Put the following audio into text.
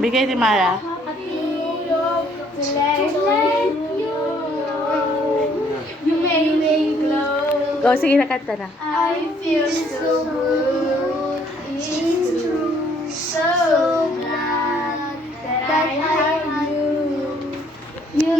Bigay ni Mara. You make me glow. Go, sige, nakanta na. I feel so good. It's true. So glad that I have you. You